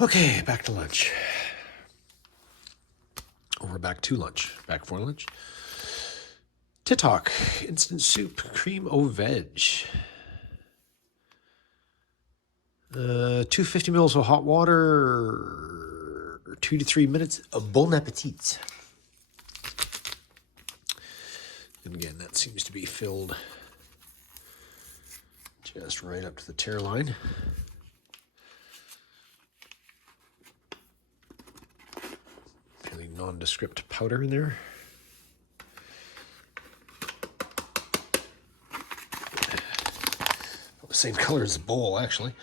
Okay, back to lunch. Or back to lunch. Back for lunch. Titok instant soup, cream au veg. 250 mils of hot water, 2 to 3 minutes. Bon appetit. And again, that seems to be filled just right up to the tear line. Fairly nondescript powder in there. The same color as the bowl, actually.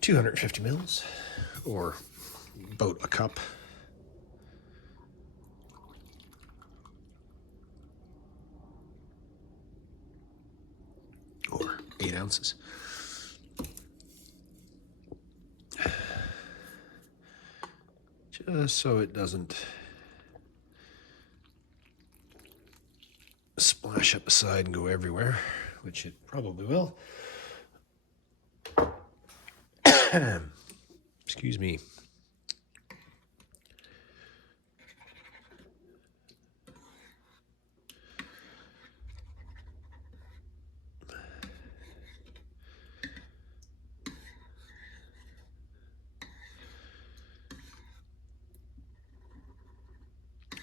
250 mils, or about a cup. Or 8 ounces. Just so it doesn't splash up the side and go everywhere, which it probably will. Excuse me.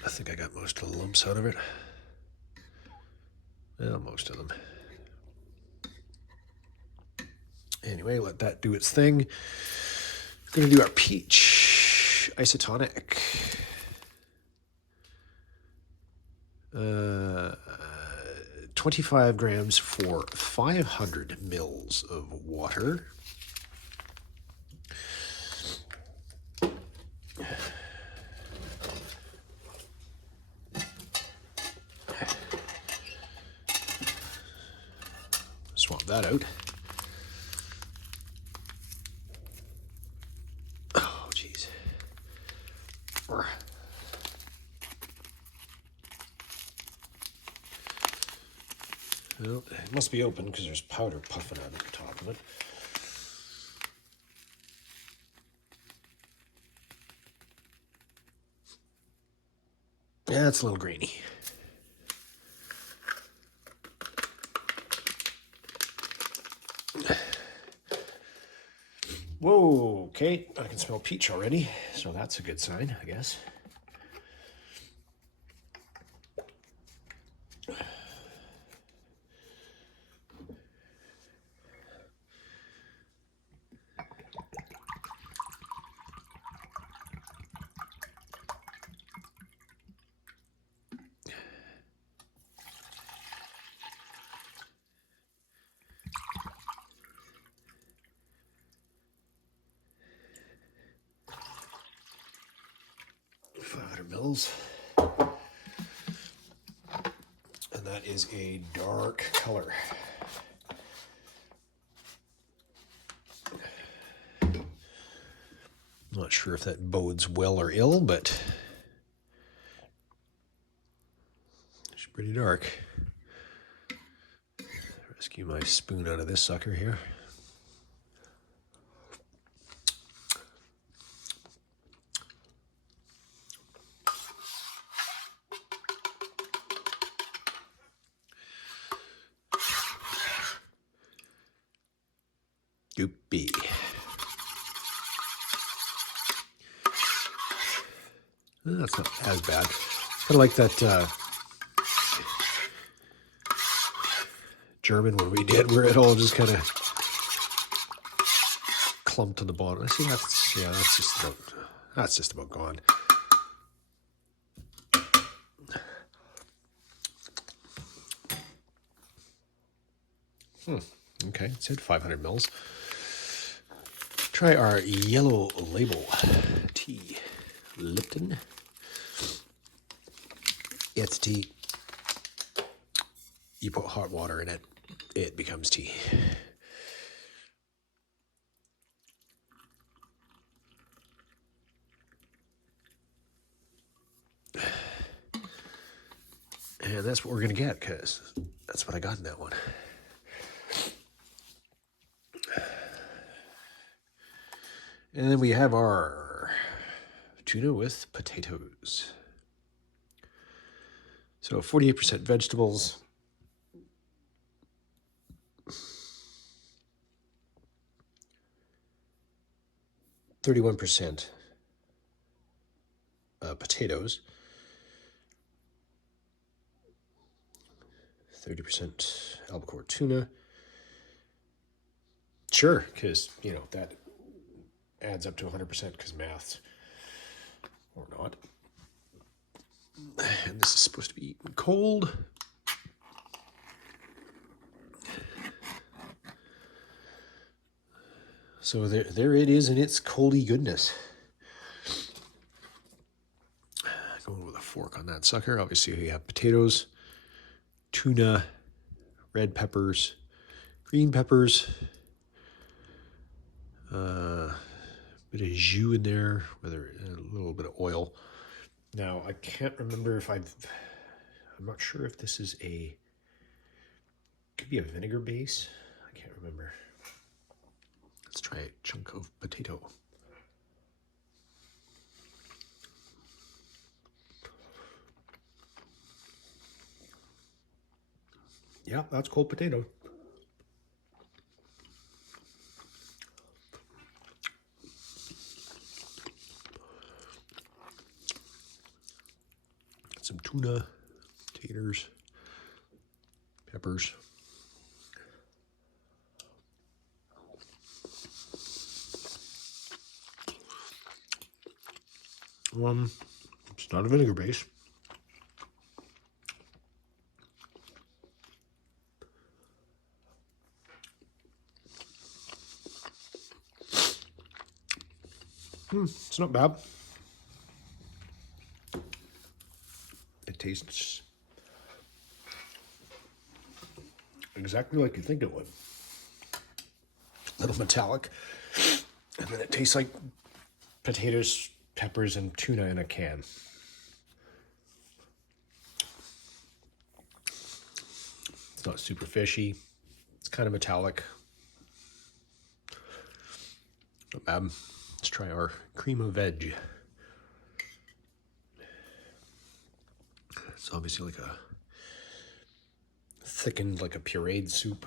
I think I got most of the lumps out of it. Well, most of them. Anyway, let that do its thing. We're going to do our peach isotonic. 25 grams for 500 mils of water. Swap that out. Oh, jeez. Well, it must be open because there's powder puffing out of the top of it. Yeah, it's a little grainy. Whoa, okay, I can smell peach already, so that's a good sign, I guess. Mils. And that is a dark color. Not sure if that bodes well or ill, but it's pretty dark. Rescue my spoon out of this sucker here. Goopy. That's not as bad. Kind of like that German one we did, where it all just kind of clumped to the bottom. I see that's just about gone. Okay, it said 500 mils. Try our yellow label tea. Lipton. It's tea. You put hot water in it, it becomes tea. And that's what we're going to get, because That's what I got in that one. And then we have our tuna with potatoes. So 48% vegetables. 31% potatoes. 30% albacore tuna. Sure, because, that adds up to 100% because math, or not. And this is supposed to be eaten cold. So there it is in its coldy goodness. Going with a fork on that sucker. Obviously, we have potatoes, tuna, red peppers, green peppers, bit of jus in there, with a little bit of oil. Now, I can't remember if I'm not sure if this is could be a vinegar base. I can't remember. Let's try a chunk of potato. Yeah, that's cold potato. Some tuna, taters, peppers. It's not a vinegar base. It's not bad. It tastes exactly like you think it would. A little metallic. And then it tastes like potatoes, peppers, and tuna in a can. It's not super fishy. It's kind of metallic. Not bad. Let's try our cream of veg. It's obviously like a thickened, like a pureed soup.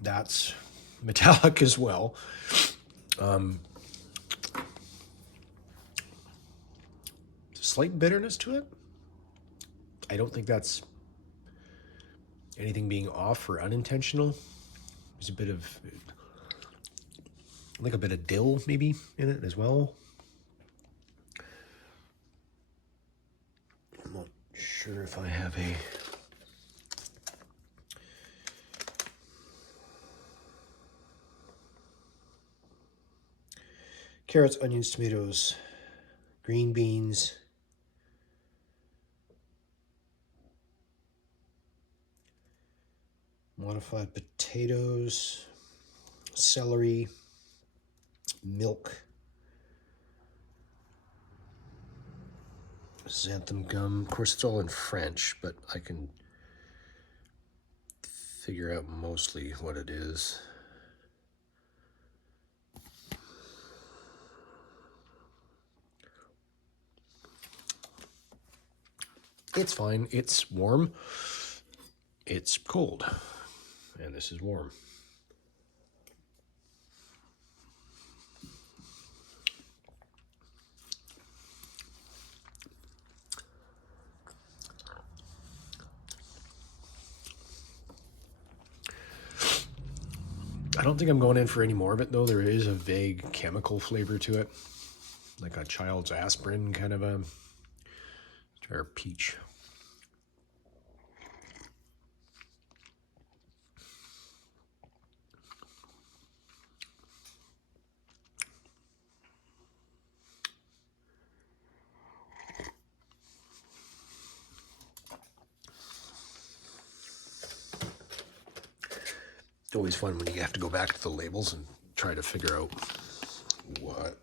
That's metallic as well. Slight bitterness to it. I don't think that's anything being off or unintentional. There's a bit of, like a bit of dill maybe in it as well. I'm not sure if I have a... Carrots, onions, tomatoes, green beans, modified potatoes, celery, milk, xanthan gum. Of course, it's all in French, but I can figure out mostly what it is. It's fine. It's warm. It's cold. And this is warm. I don't think I'm going in for any more of it, though. There is a vague chemical flavor to it, like a child's aspirin kind of a... or peach. Always fun when you have to go back to the labels and try to figure out what.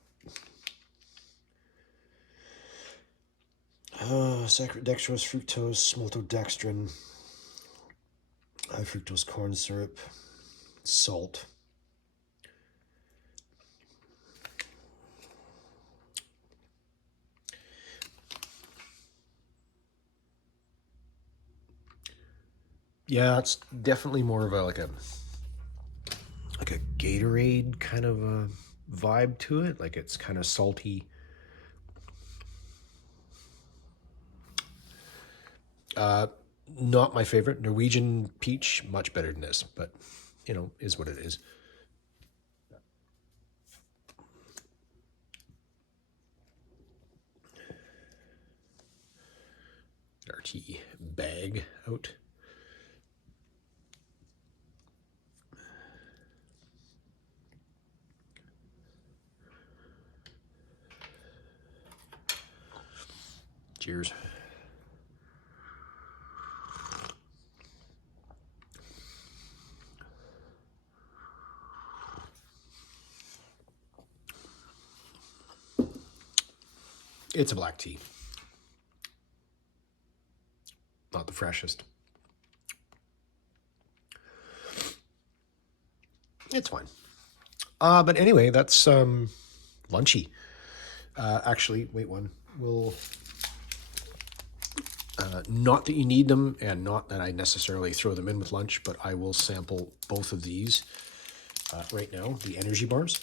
Saccharate dextrose, fructose, maltodextrin, high fructose corn syrup, salt. Yeah, it's definitely more of a like a Gatorade kind of a vibe to it. Like it's kind of salty. Not my favorite. Norwegian peach, much better than this, but you know, is what it is. Our tea bag out. Cheers. It's a black tea. Not the freshest. It's fine. But anyway, that's lunchy. Actually, wait one. We'll not that you need them, and not that I necessarily throw them in with lunch, but I will sample both of these right now, the energy bars.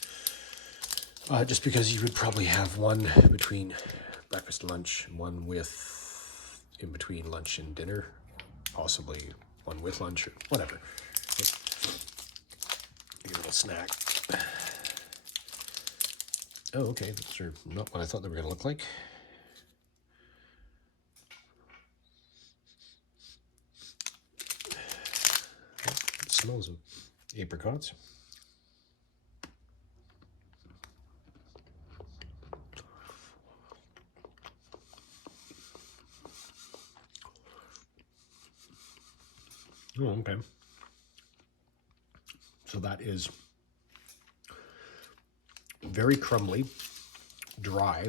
Just because you would probably have one between breakfast and lunch, one with in between lunch and dinner, possibly one with lunch or whatever. Your little snack. Oh, okay. Those are not what I thought they were going to look like. It smells of apricots. Oh, okay. So that is very crumbly, dry,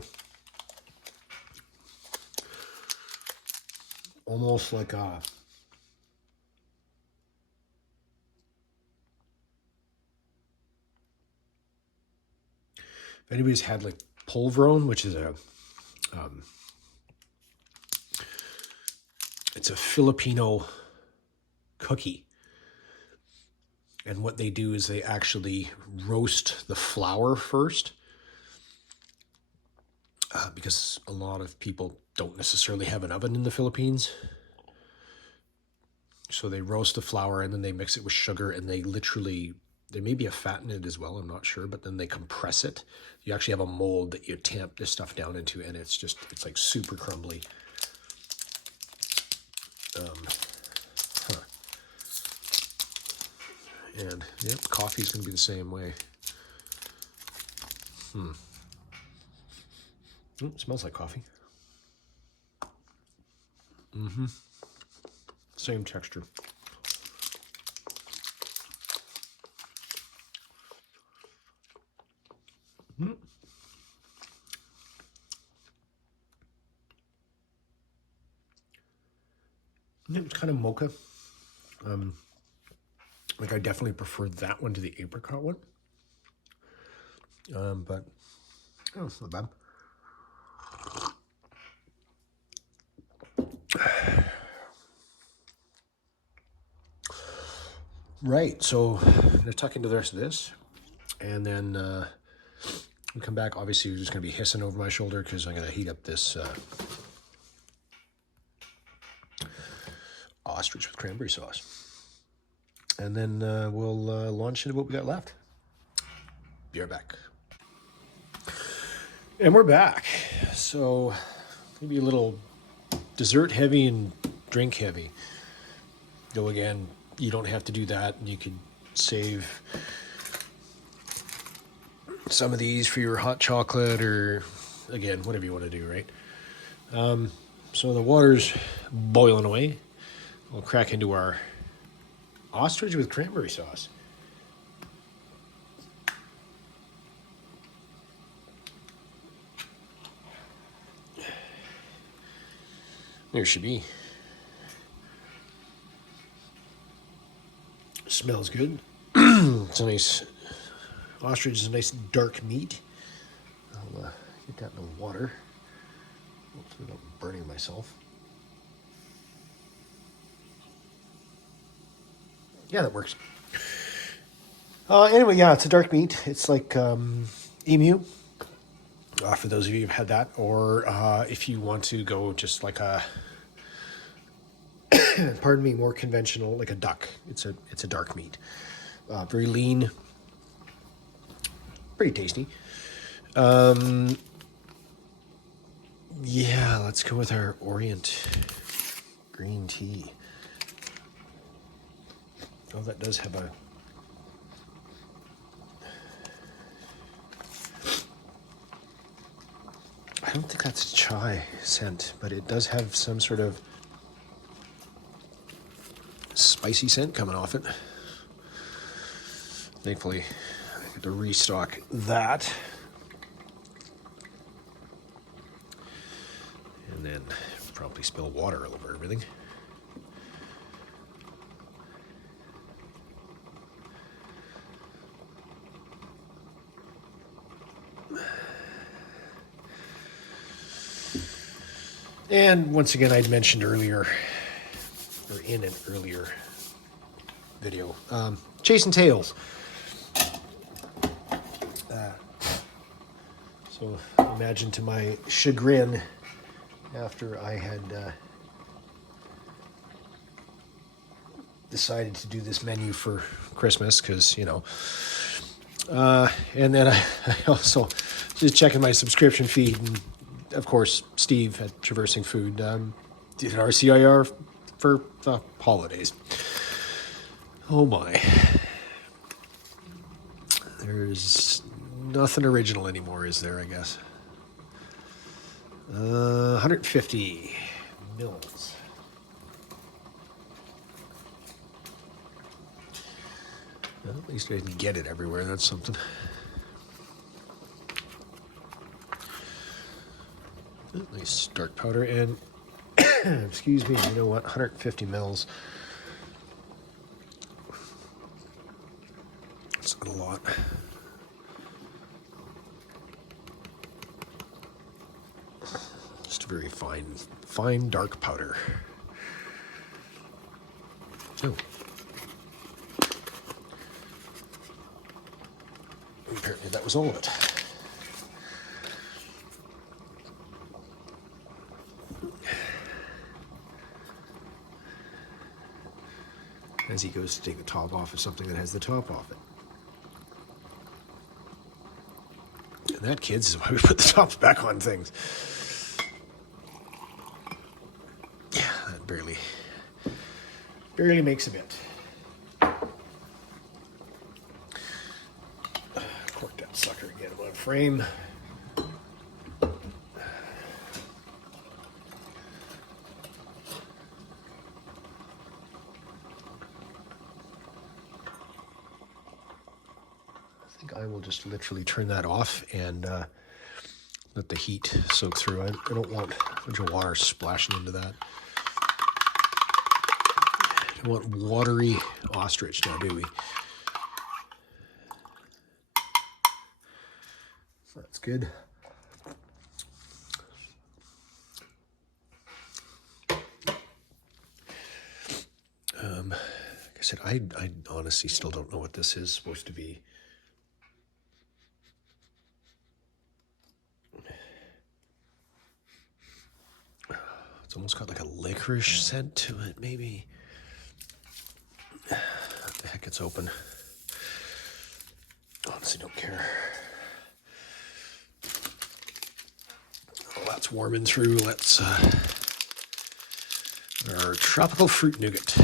almost like a if anybody's had like polvoron, which is it's a Filipino cookie. And what they do is they actually roast the flour first, because a lot of people don't necessarily have an oven in the Philippines. So they roast the flour and then they mix it with sugar, and they may be a fat in it as well, I'm not sure, but then they compress it. You actually have a mold that you tamp this stuff down into, and it's like super crumbly. And yep, coffee is going to be the same way. It smells like coffee. Same texture. It's kind of mocha. Like I definitely prefer that one to the apricot one. But oh, it's not bad. Right, so I'm gonna tuck into the rest of this, and then we come back. Obviously, you're just gonna be hissing over my shoulder because I'm gonna heat up this ostrich with cranberry sauce, and then we'll launch into what we got left. Be right back. And we're back. So maybe a little dessert heavy and drink heavy. Though again, you don't have to do that. You could save some of these for your hot chocolate, or again, whatever you want to do, right? So the water's boiling away. We'll crack into our ostrich with cranberry sauce. There should be. Smells good. It's a nice, ostrich is a nice dark meat. I'll get that in the water. Hopefully I'm not burning myself. Yeah, that works. Anyway, yeah, it's a dark meat. It's like emu. For those of you who've had that, or if you want to go just like a, pardon me, more conventional, like a duck. It's a dark meat, very lean, pretty tasty. Yeah, let's go with our Orient green tea. Oh, that does have a. I don't think that's a chai scent, but it does have some sort of spicy scent coming off it. Thankfully, I get to restock that. And then probably spill water all over everything. And once again, I'd mentioned earlier, or in an earlier video, chasing tails. So imagine to my chagrin, after I had decided to do this menu for Christmas, because, you know, and then I also just checking my subscription feed, and of course, Steve at Traversing Food did an R.C.I.R for the holidays. Oh my. There's nothing original anymore, is there, I guess? 150 mils. Well, at least I didn't get it everywhere. That's something. Nice dark powder, and excuse me, you know what? 150 mils. That's not a lot. Just a very fine dark powder. Oh. Apparently that was all of it. As he goes to take the top off of something that has the top off it. And that, kids, is why we put the tops back on things. Yeah, that barely makes a bit. Cork that sucker again on frame. I will just literally turn that off and let the heat soak through. I don't want a bunch of water splashing into that. I don't want watery ostrich now, do we? So that's good. Like I said, I honestly still don't know what this is supposed to be. It's almost got like a licorice scent to it, maybe. What the heck, it's open. Honestly, don't care. Oh, that's warming through. Let's our tropical fruit nougat.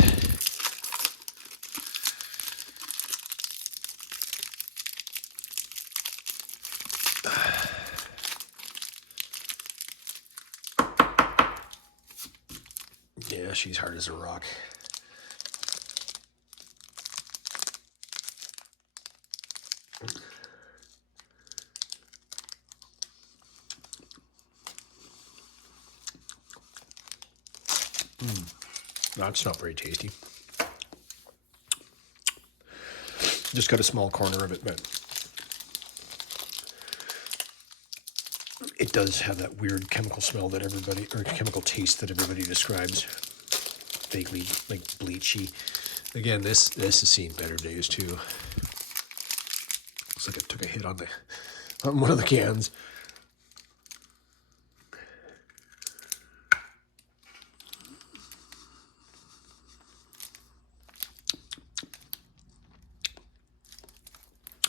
Yeah, she's hard as a rock. That's not very tasty. Just got a small corner of it, but it does have that weird chemical smell that everybody, or chemical taste that everybody describes. Vaguely like bleachy. Again, this has seen better days too. Looks like it took a hit on one of the cans.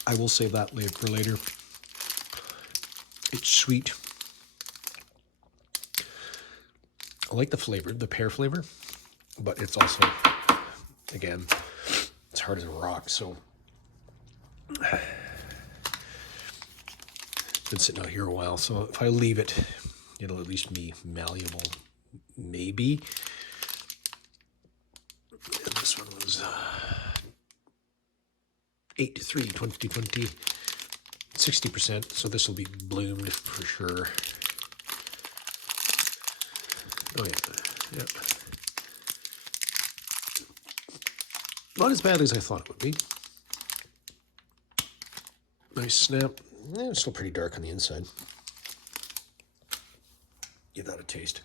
I will save that for later. It's sweet. I like the flavor, the pear flavor, but it's also, again, it's hard as a rock, so it's been sitting out here a while, so if I leave it, it'll at least be malleable, maybe. And this one was 8 to 3, 2020, 60%, so this will be bloomed for sure. Oh yeah, yep. Not as bad as I thought it would be. Nice snap. It's still pretty dark on the inside. Give that a taste.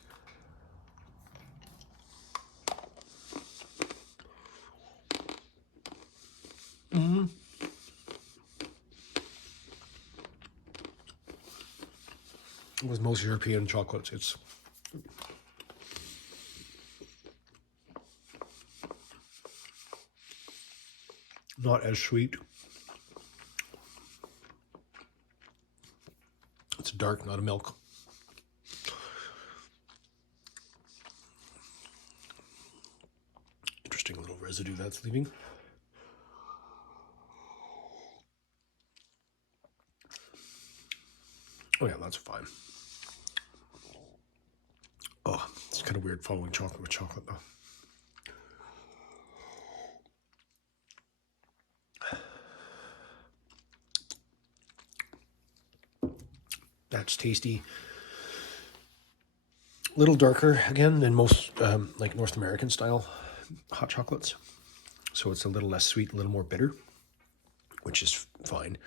With most European chocolates, it's not as sweet. It's dark, not a milk. Interesting little residue that's leaving. Oh yeah, that's fine. Oh, it's kind of weird following chocolate with chocolate though. That's tasty. A little darker again than most like North American style hot chocolates. So it's a little less sweet, a little more bitter, which is fine.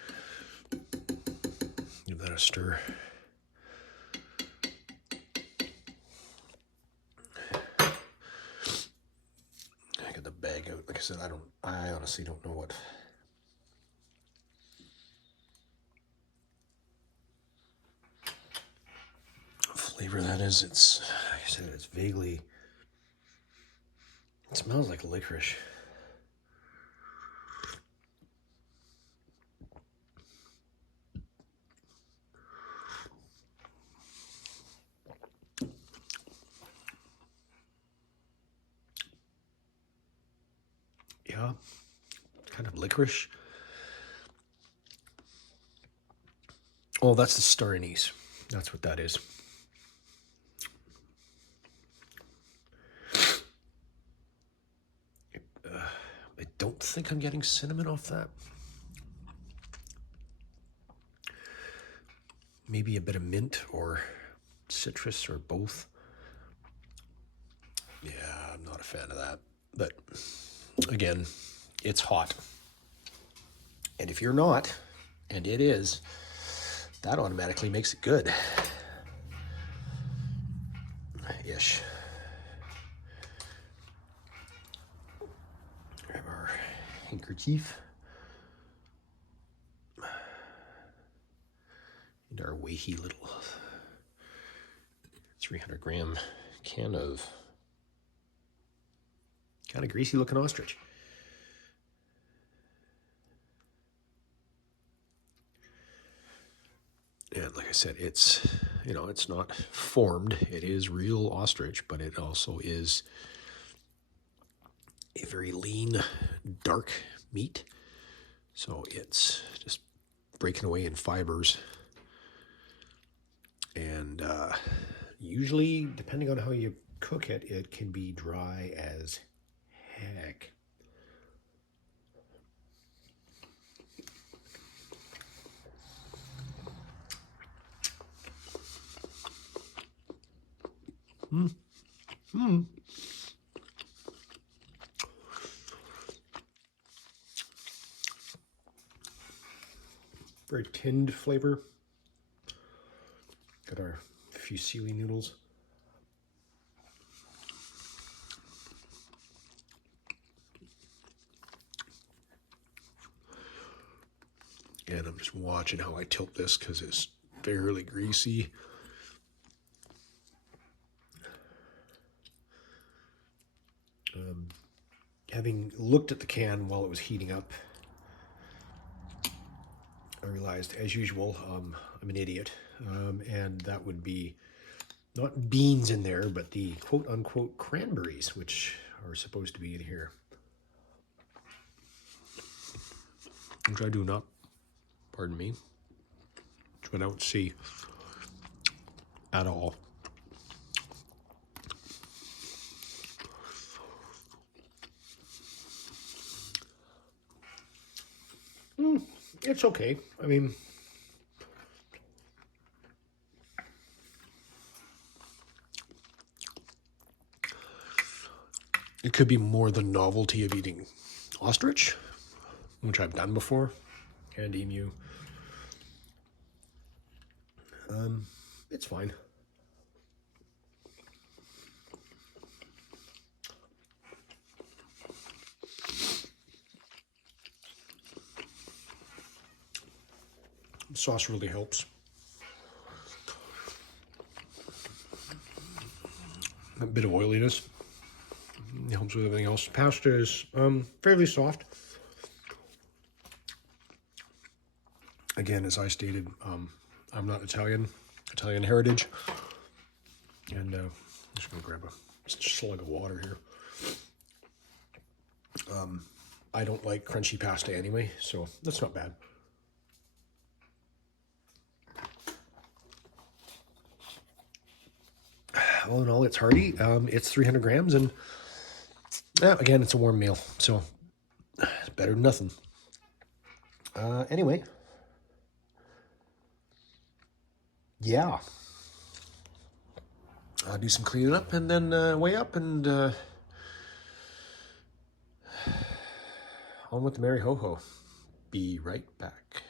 Give that a stir. I get the bag out. Like I said, I honestly don't know what flavor that is. It's, like I said, it's vaguely, it smells like licorice. Yeah, kind of licorice. Oh, that's the star anise. That's what that is. I don't think I'm getting cinnamon off that. Maybe a bit of mint or citrus or both. Yeah, I'm not a fan of that. But again, it's hot. And if you're not, and it is, that automatically makes it good. Ish. Grab our handkerchief. And our weighty little 300 gram can of kind of greasy looking ostrich. And like I said, it's, you know, it's not formed. It is real ostrich, but it also is a very lean, dark meat. So it's just breaking away in fibers. And usually, depending on how you cook it, it can be dry as heck. very tinned flavor. Got our fusilli noodles. And I'm just watching how I tilt this because it's fairly greasy. Having looked at the can while it was heating up, I realized, as usual, I'm an idiot. And that would be not beans in there, but the quote-unquote cranberries, which are supposed to be in here. Which I do not, pardon me, which I don't see at all. It's okay. I mean, it could be more the novelty of eating ostrich, which I've done before, and emu. It's fine. Sauce really helps. A bit of oiliness. It helps with everything else. Pasta is fairly soft. Again, as I stated, I'm not Italian heritage. And I'm just going to grab a slug of water here. I don't like crunchy pasta anyway, so that's not bad. All in all, it's hearty. It's 300 grams, and yeah, again, it's a warm meal, so it's better than nothing. Anyway, yeah. I'll do some cleaning up and then weigh up and on with the merry ho-ho. Be right back.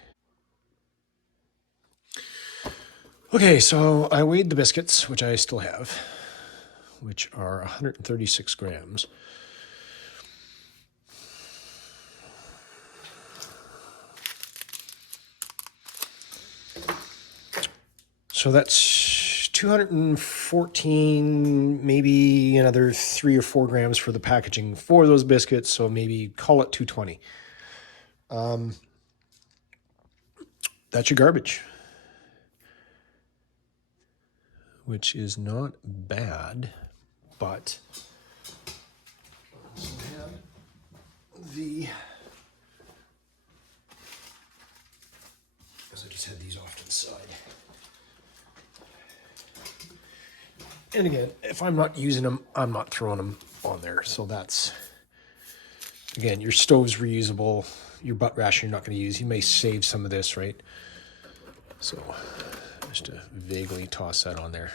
Okay, so I weighed the biscuits, which I still have, which are 136 grams. So that's 214, maybe another 3 or 4 grams for the packaging for those biscuits, so maybe call it 220. That's your garbage, which is not bad, but as I just had these off to the side. And again, if I'm not using them, I'm not throwing them on there. So that's, again, your stove's reusable. Your butt ration you're not going to use. You may save some of this, right? So just to vaguely toss that on there.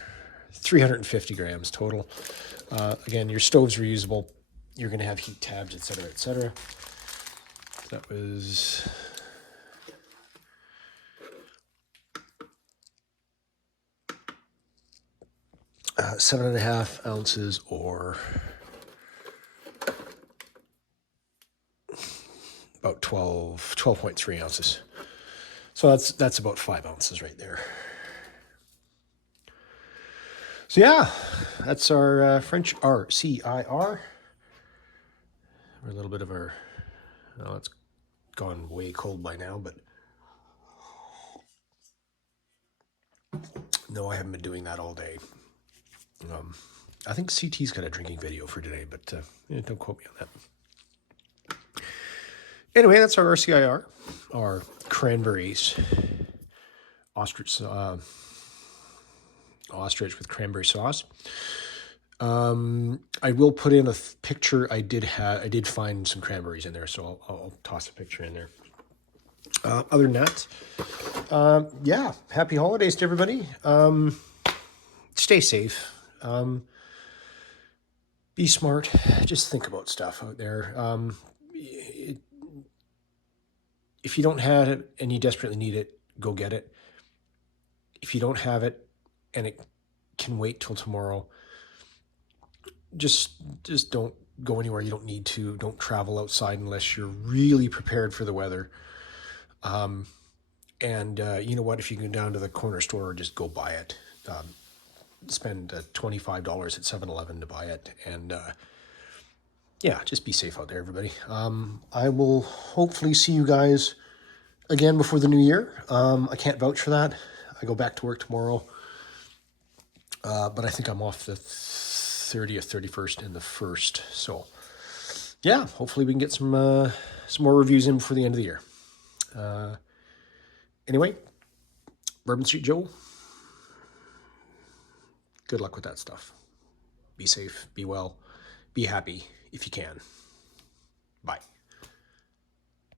350 grams total. Again, your stove's reusable. You're going to have heat tabs, etc., etc. That was 7.5 ounces, or about 12.3 ounces. So that's about 5 ounces right there. So yeah, that's our French R.C.I.R. Or a little bit of our, well, it's gone way cold by now, but no, I haven't been doing that all day. I think CT's got a drinking video for today, but don't quote me on that. Anyway, that's our R.C.I.R. Our cranberries. Ostrich with cranberry sauce. I will put in a picture. I did find some cranberries in there, so I'll toss a picture in there. Other than that, yeah, happy holidays to everybody. Stay safe. Be smart. Just think about stuff out there. if you don't have it and you desperately need it, go get it. If you don't have it and it can wait till tomorrow, just don't go anywhere you don't need to. Don't travel outside unless you're really prepared for the weather. And you know what? If you go down to the corner store, just go buy it. Spend $25 at 7-Eleven to buy it. And yeah, just be safe out there, everybody. I will hopefully see you guys again before the new year. I can't vouch for that. I go back to work tomorrow. But I think I'm off the 30th, 31st, and the 1st. So yeah, hopefully we can get some more reviews in before the end of the year. Anyway, Bourbon Street Joe, good luck with that stuff. Be safe, be well, be happy if you can. Bye.